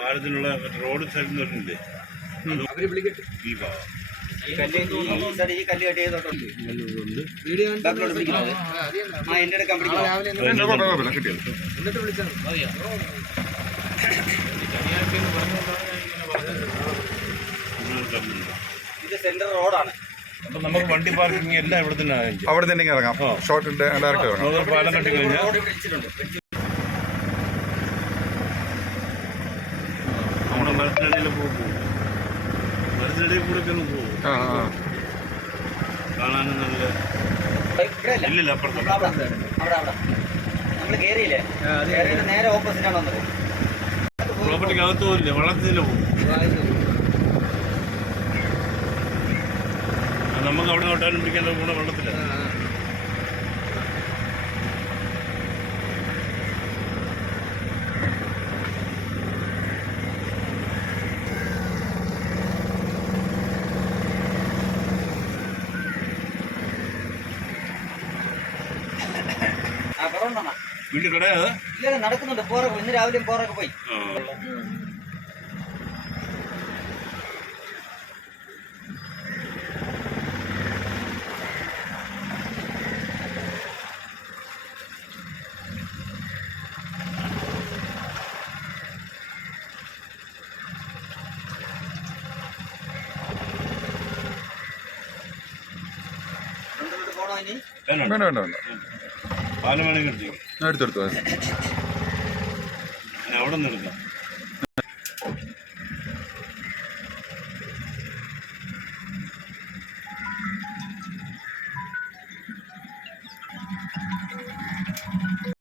പാലത്തിനുള്ള road സൈഡിൽ നിന്നില്ലേ അവര് വിളിക്കട്ടെ. ഈ ഭാഗം ഈ കല്ല് കെട്ടി ചെയ്തോട്ടുണ്ട്. ബാക്കിലോട്ട് പിടിക്കുന്നത്. എന്റെ അടുക്കാൻ പിടിക്കണം. എന്നിട്ട് വിളിച്ചാൽ മതിയോ? ഇത് സെന്റർ റോഡാണ്. അപ്പൊ നമുക്ക് വണ്ടി പാർക്കിംഗ് എല്ലാം ഇവിടെ തന്നെ അവിടെ തന്നെ ഇറങ്ങാം. ഷോർട്ട് ഡയറക്റ്റ് ഇറങ്ങാം. പാലം കെട്ടി കഴിഞ്ഞാൽ റോഡ് പിടിച്ചിട്ടുണ്ട്. നമ്മുടെ മരത്തിനടിയിൽ പോകും. മരത്തിനടിയിൽ കൂടെ ഒക്കെ ഒന്ന് പോകും. കാണാനും നല്ല ഇല്ലില്ല അപ്പുറത്ത് അവിടെ നമ്മള് കേറിയില്ലേ, കേറിയിട്ട് നേരെ ഓപ്പോസിറ്റ് ആണ് വന്നത്. പ്രോപ്പർട്ടിക്ക് അകത്ത് പോലില്ല, വെള്ളത്തിൻ്റെ പോകും. നമുക്ക് അവിടെ ഓട്ടാനും പിടിക്കേണ്ട കൂടെ വെള്ളത്തില്ല. വീട്ടിൽ കടയാ ഇല്ല, നടക്കുന്നുണ്ട്. പോറൊക്കെ ഇന്ന് രാവിലെയും പോറൊക്കെ പോയി. പോണോ ഇനി? വേണ്ട വേണ്ട വേണ്ട, പാലം വേണമെങ്കിൽ എടുത്തു എടുത്തെടുത്തു. അവിടെ നിന്ന് എടുക്കാം.